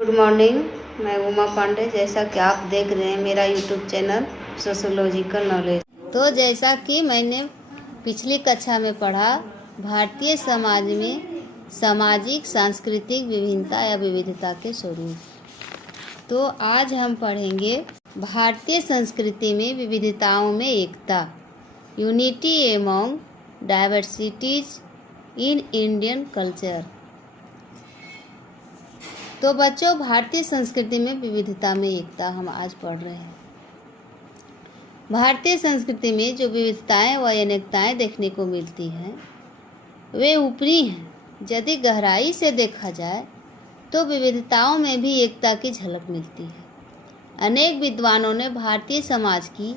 Good morning. मैं उमा पांडे। जैसा कि आप देख रहे हैं मेरा यूट्यूब चैनल सोशोलॉजिकल नॉलेज। तो जैसा कि मैंने पिछली कक्षा में पढ़ा, भारतीय समाज में सामाजिक सांस्कृतिक विभिन्नता या विविधता के स्वरूप। तो आज हम पढ़ेंगे भारतीय संस्कृति में विविधताओं में एकता, unity among diversities in Indian culture. तो बच्चों, भारतीय संस्कृति में विविधता में एकता हम आज पढ़ रहे हैं। भारतीय संस्कृति में जो विविधताएं व अनेकताएं देखने को मिलती हैं वे ऊपरी हैं। यदि गहराई से देखा जाए तो विविधताओं में भी एकता की झलक मिलती है। अनेक विद्वानों ने भारतीय समाज की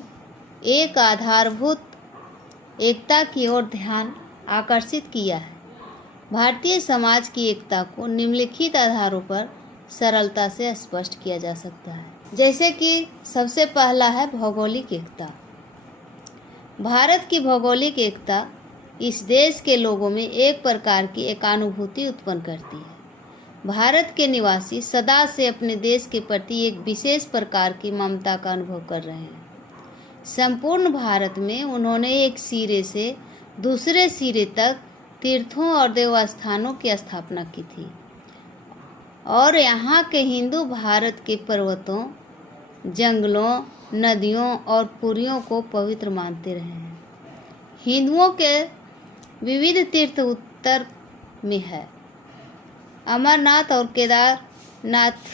एक आधारभूत एकता की ओर ध्यान आकर्षित किया है। भारतीय समाज की एकता को निम्नलिखित आधारों पर सरलता से स्पष्ट किया जा सकता है। जैसे कि सबसे पहला है भौगोलिक एकता। भारत की भौगोलिक एकता इस देश के लोगों में एक प्रकार की एकानुभूति उत्पन्न करती है। भारत के निवासी सदा से अपने देश के प्रति एक विशेष प्रकार की ममता का अनुभव कर रहे हैं। संपूर्ण भारत में उन्होंने एक सिरे से दूसरे सिरे तक तीर्थों और देवस्थानों की स्थापना की थी और यहाँ के हिंदू भारत के पर्वतों, जंगलों, नदियों और पुरियों को पवित्र मानते रहे हैं। हिंदुओं के विविध तीर्थ उत्तर में है। अमरनाथ और केदारनाथ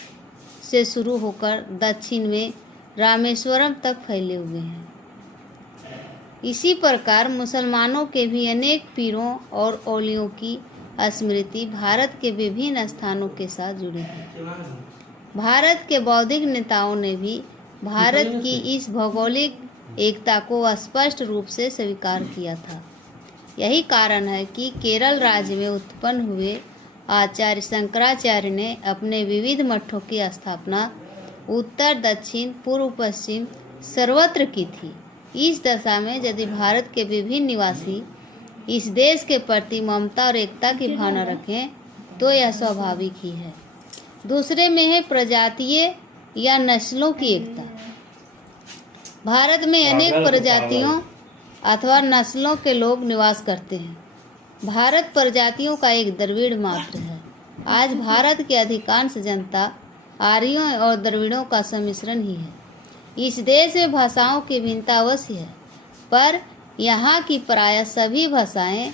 से शुरू होकर दक्षिण में रामेश्वरम तक फैले हुए हैं। इसी प्रकार मुसलमानों के भी अनेक पीरों और औलियों की स्मृति भारत के विभिन्न स्थानों के साथ जुड़ी है। भारत के बौद्धिक नेताओं ने भी भारत की इस भौगोलिक एकता को स्पष्ट रूप से स्वीकार किया था। यही कारण है कि केरल राज्य में उत्पन्न हुए आचार्य शंकराचार्य ने अपने विविध मठों की स्थापना उत्तर, दक्षिण, पूर्व, पश्चिम सर्वत्र की थी। इस दशा में यदि भारत के विभिन्न निवासी इस देश के प्रति ममता और एकता की भावना रखें तो यह स्वाभाविक ही है। दूसरे में है प्रजातीय या नस्लों की एकता। भारत में अनेक प्रजातियों अथवा नस्लों के लोग निवास करते हैं। भारत प्रजातियों का एक द्रविड़ मात्र है। आज भारत की अधिकांश जनता आर्यों और द्रविड़ों का सम्मिश्रण ही है। इस देश में भाषाओं की भिन्नता अवश्य है, पर यहाँ की प्रायः सभी भाषाएं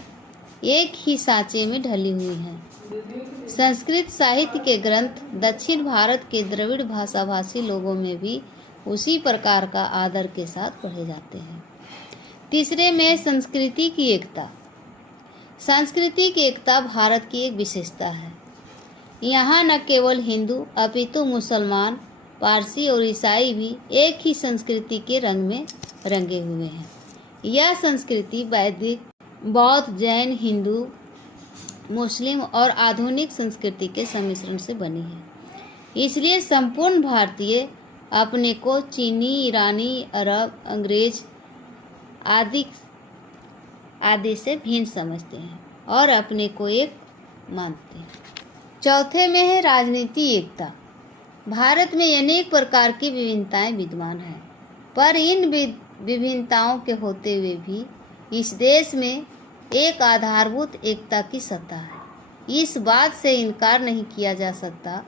एक ही सांचे में ढली हुई हैं। संस्कृत साहित्य के ग्रंथ दक्षिण भारत के द्रविड़ भाषाभाषी लोगों में भी उसी प्रकार का आदर के साथ पढ़े जाते हैं। तीसरे में संस्कृति की एकता। सांस्कृतिक एकता भारत की एक विशेषता है। यहाँ न केवल हिंदू अपितु मुसलमान, पारसी और ईसाई भी एक ही संस्कृति के रंग में रंगे हुए हैं। यह संस्कृति वैदिक, बौद्ध, जैन, हिंदू, मुस्लिम और आधुनिक संस्कृति के सम्मिश्रण से बनी है। इसलिए संपूर्ण भारतीय अपने को चीनी, ईरानी, अरब, अंग्रेज आदि से भिन्न समझते हैं और अपने को एक मानते हैं। चौथे में है राजनीति एकता। भारत में अनेक प्रकार की विभिन्नताएं विद्यमान हैं, पर इन विभिन्नताओं के होते हुए भी इस देश में एक आधारभूत एकता की सत्ता है। इस बात से इनकार नहीं किया जा सकता।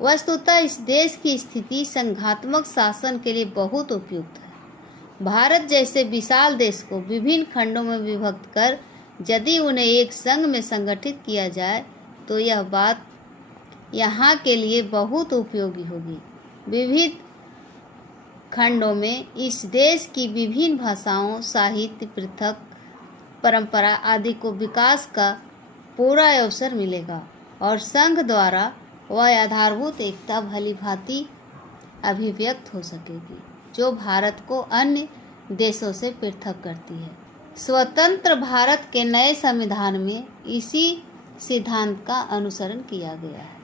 वस्तुतः इस देश की स्थिति संघात्मक शासन के लिए बहुत उपयुक्त है। भारत जैसे विशाल देश को विभिन्न खंडों में विभक्त कर यदि उन्हें एक संघ में संगठित किया जाए तो यह बात यहाँ के लिए बहुत उपयोगी होगी। विविध खंडों में इस देश की विभिन्न भाषाओं, साहित्य, पृथक परंपरा आदि को विकास का पूरा अवसर मिलेगा और संघ द्वारा वह आधारभूत एकता भली भांति अभिव्यक्त हो सकेगी जो भारत को अन्य देशों से पृथक करती है। स्वतंत्र भारत के नए संविधान में इसी सिद्धांत का अनुसरण किया गया है।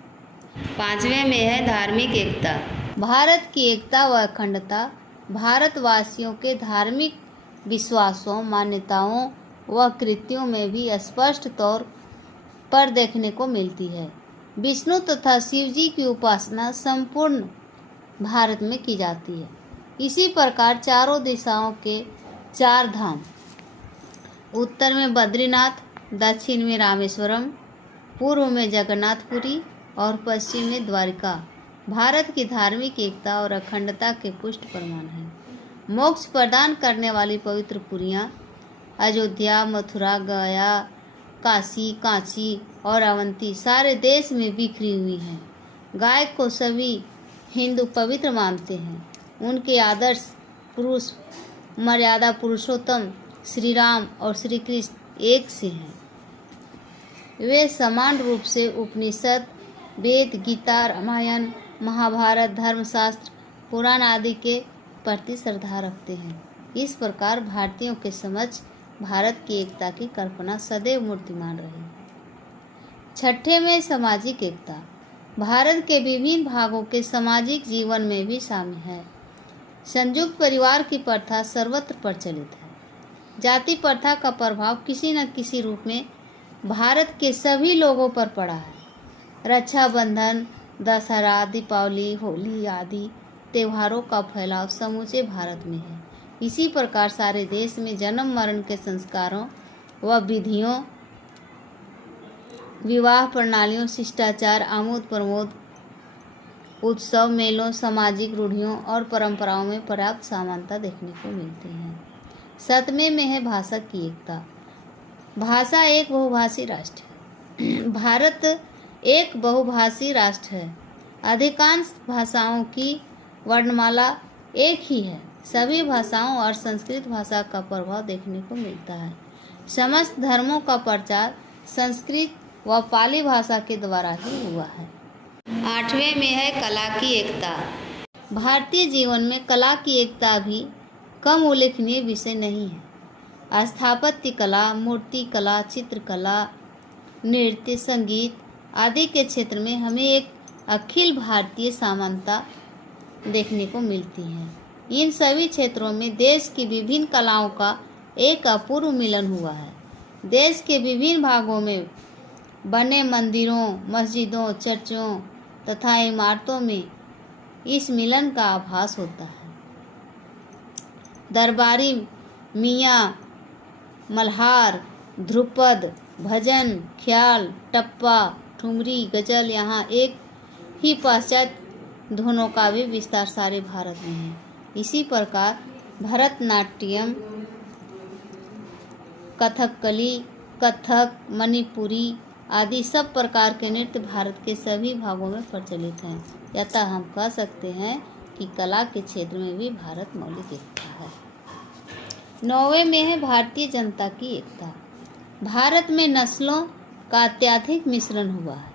पांचवें में है धार्मिक एकता। भारत की एकता व अखंडता भारतवासियों के धार्मिक विश्वासों, मान्यताओं व कृत्यों में भी स्पष्ट तौर पर देखने को मिलती है। विष्णु तथा शिव जी की उपासना संपूर्ण भारत में की जाती है। इसी प्रकार चारों दिशाओं के 4 धाम, उत्तर में बद्रीनाथ, दक्षिण में रामेश्वरम, पूर्व में जगन्नाथपुरी और पश्चिम में द्वारिका भारत की धार्मिक एकता और अखंडता के पुष्ट प्रमाण हैं। मोक्ष प्रदान करने वाली पवित्र पुरियाँ अयोध्या, मथुरा, गया, काशी, कांची और अवंती सारे देश में बिखरी हुई हैं। गाय को सभी हिंदू पवित्र मानते हैं। उनके आदर्श पुरुष मर्यादा पुरुषोत्तम श्री राम और श्री कृष्ण एक से हैं। वे समान रूप से उपनिषद, वेद, गीता, रामायण, महाभारत, धर्मशास्त्र, पुराण आदि के प्रति श्रद्धा रखते हैं। इस प्रकार भारतीयों के समक्ष भारत की एकता की कल्पना सदैव मूर्तिमान रही। छठे में सामाजिक एकता भारत के विभिन्न भागों के सामाजिक जीवन में भी शामिल है। संयुक्त परिवार की प्रथा सर्वत्र प्रचलित है। जाति प्रथा का प्रभाव किसी न किसी रूप में भारत के सभी लोगों पर पड़ा है। रक्षाबंधन, दशहरा, दीपावली, होली आदि त्योहारों का फैलाव समूचे भारत में है। इसी प्रकार सारे देश में जन्म मरण के संस्कारों व विधियों, विवाह प्रणालियों, शिष्टाचार, आमोद प्रमोद, उत्सव, मेलों, सामाजिक रूढ़ियों और परंपराओं में पर्याप्त समानता देखने को मिलती है। 7वें में है भाषा की एकता। भाषा एक बहुभाषी राष्ट्र है। भारत एक बहुभाषी राष्ट्र है। अधिकांश भाषाओं की वर्णमाला एक ही है। सभी भाषाओं और संस्कृत भाषा का प्रभाव देखने को मिलता है। समस्त धर्मों का प्रचार संस्कृत व पाली भाषा के द्वारा ही हुआ है। 8वें में है कला की एकता। भारतीय जीवन में कला की एकता भी कम उल्लेखनीय विषय नहीं है। स्थापत्य कला, मूर्ति कला, चित्रकला, नृत्य, संगीत आदि के क्षेत्र में हमें एक अखिल भारतीय समानता देखने को मिलती है। इन सभी क्षेत्रों में देश की विभिन्न कलाओं का एक अपूर्व मिलन हुआ है। देश के विभिन्न भागों में बने मंदिरों, मस्जिदों, चर्चों तथा इमारतों में इस मिलन का आभास होता है। दरबारी, मियाँ, मल्हार, ध्रुपद, भजन, ख्याल, टप्पा, ठुमरी, गजल यहाँ एक ही पाश्चात्य धुनों का भी विस्तार सारे भारत में है। इसी प्रकार भरतनाट्यम, कथकली, कथक, मणिपुरी आदि सब प्रकार के नृत्य भारत के सभी भागों में प्रचलित हैं। अतः हम कह सकते हैं कि कला के क्षेत्र में भी भारत मौलिक एकता है। 9वें में है भारतीय जनता की एकता। भारत में नस्लों का अत्यधिक मिश्रण हुआ है।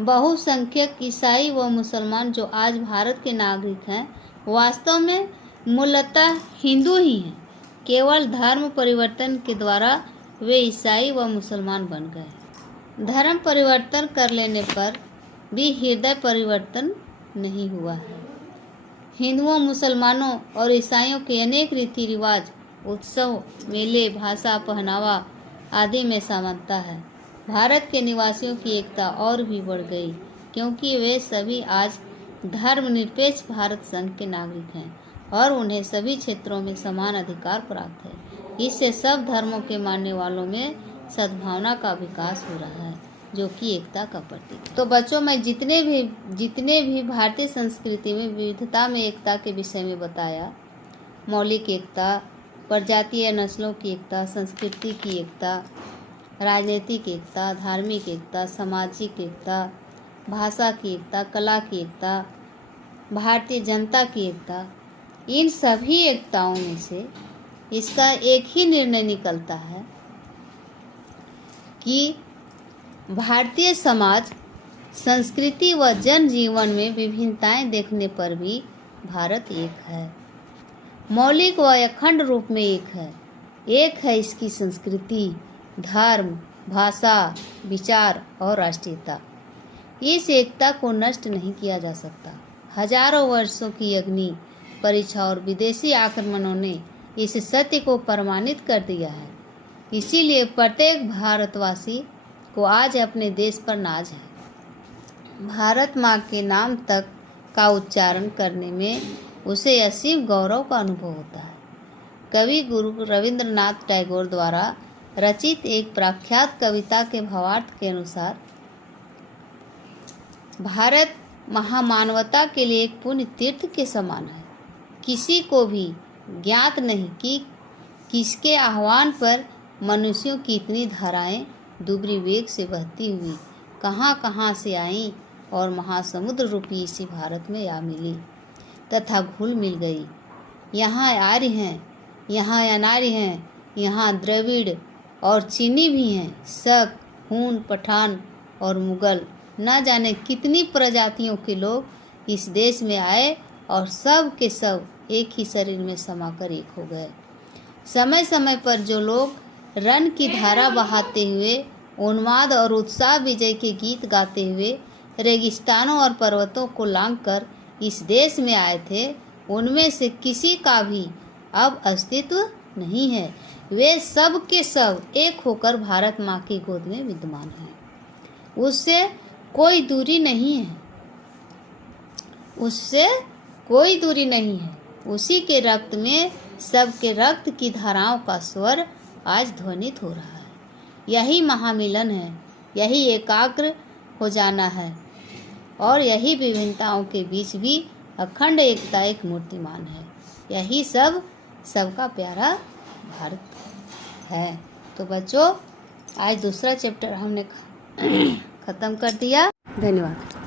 बहुसंख्यक ईसाई व मुसलमान जो आज भारत के नागरिक हैं, वास्तव में मूलतः हिंदू ही हैं। केवल धर्म परिवर्तन के द्वारा वे ईसाई व मुसलमान बन गए। धर्म परिवर्तन कर लेने पर भी हृदय परिवर्तन नहीं हुआ है। हिंदुओं, मुसलमानों और ईसाइयों के अनेक रीति रिवाज, उत्सव, मेले, भाषा, पहनावा आदि में समानता है। भारत के निवासियों की एकता और भी बढ़ गई, क्योंकि वे सभी आज धर्मनिरपेक्ष भारत संघ के नागरिक हैं और उन्हें सभी क्षेत्रों में समान अधिकार प्राप्त है। इससे सब धर्मों के मानने वालों में सद्भावना का विकास हो रहा है, जो कि एकता का प्रतीक है। तो बच्चों, मैं जितने भी भारतीय संस्कृति में विविधता में एकता के विषय में बताया, मौलिक एकता, प्रजातीय नस्लों की एकता, संस्कृति की एकता, राजनीतिक एकता, धार्मिक एकता, सामाजिक एकता, भाषा की एकता, कला की एकता, भारतीय जनता की एकता, इन सभी एकताओं में से इसका एक ही निर्णय निकलता है कि भारतीय समाज, संस्कृति व जनजीवन में विभिन्नताएं देखने पर भी भारत एक है, मौलिक व अखंड रूप में एक है। एक है इसकी संस्कृति, धर्म, भाषा, विचार और राष्ट्रीयता। इस एकता को नष्ट नहीं किया जा सकता। हजारों वर्षों की अग्नि परीक्षा और विदेशी आक्रमणों ने इस सत्य को प्रमाणित कर दिया है। इसीलिए प्रत्येक भारतवासी को आज अपने देश पर नाज है। भारत माँ के नाम तक का उच्चारण करने में उसे असीम गौरव का अनुभव होता है। कवि गुरु रविंद्रनाथ टैगोर द्वारा रचित एक प्रख्यात कविता के भावार्थ के अनुसार भारत महामानवता के लिए एक पुण्य तीर्थ के समान है। किसी को भी ज्ञात नहीं कि किसके आह्वान पर मनुष्यों की इतनी धाराएं दुबरी वेग से बहती हुई कहाँ कहाँ से आईं और महासमुद्र रूपी इसी भारत में आ मिली तथा घुल मिल गई। यहाँ आर्य हैं, यहाँ अनार्य हैं, यहाँ द्रविड़ और चीनी भी हैं, शक, हून, पठान और मुगल, न जाने कितनी प्रजातियों के लोग इस देश में आए और सब के सब एक ही शरीर में समाकर एक हो गए। समय समय पर जो लोग रण की धारा बहाते हुए उन्माद और उत्साह विजय के गीत गाते हुए रेगिस्तानों और पर्वतों को लांघकर इस देश में आए थे, उनमें से किसी का भी अब अस्तित्व नहीं है। वे सब के सब एक होकर भारत माँ की गोद में विद्यमान हैं। उससे कोई दूरी नहीं है, उससे कोई दूरी नहीं है। उसी के रक्त में सबके रक्त की धाराओं का स्वर आज ध्वनित हो रहा है। यही महामिलन है, यही एकाग्र हो जाना है और यही विभिन्नताओं के बीच भी अखंड एकता एक मूर्तिमान है। यही सब सबका प्यारा भारत है। तो बच्चों, आज दूसरा चैप्टर हमने ख़त्म कर दिया। धन्यवाद।